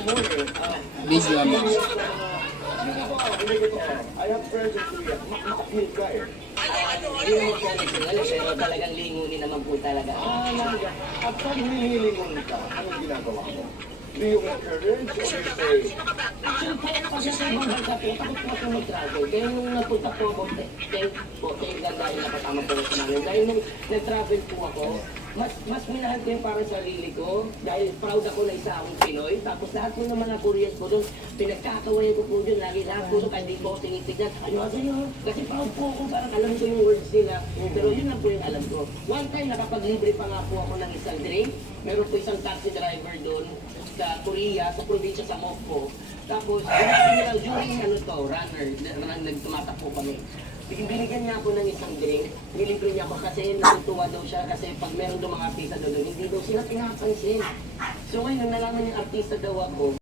Visual. I have friends in Korea. Makapil ka eh. Hindi naman po national, pero talagang lingunin naman po talaga. Talaga. At pag hinihilingon ka, anong ginagawa mo? Do you encourage or you say, Actually po, kasi sa ibang bansa po, takot po ako mag-travel. Kaya nung napunta po ako, thank God dahil nakasama po ako namin. Dahil nung nag-travel po ako, mas minahal ko yung parang sarili ko dahil proud ako na isa akong Pinoy. Tapos lahat po ng mga Koreans po doon, pinagkakawayan ko po doon, lagi lahat po doon, hindi po ako tinitignan. Ano sa'yo? Kasi proud po ako, parang alam ko yung words nila. Pero yun lang po yung alam ko. One time, nakapaglibre pa nga po ako ng isang drink. Meron po isang taxi driver doon sa Korea, sa probinsya sa Mokpo. Tapos, during runner, nagtumatakbo kami. Binigyan niya ako ng isang drink, nilibre niya ako kasi natutuwa daw siya kasi pag meron daw mga artista doon, hindi daw sila pinapansin. So ngayon, nung nalaman yung artista daw ako,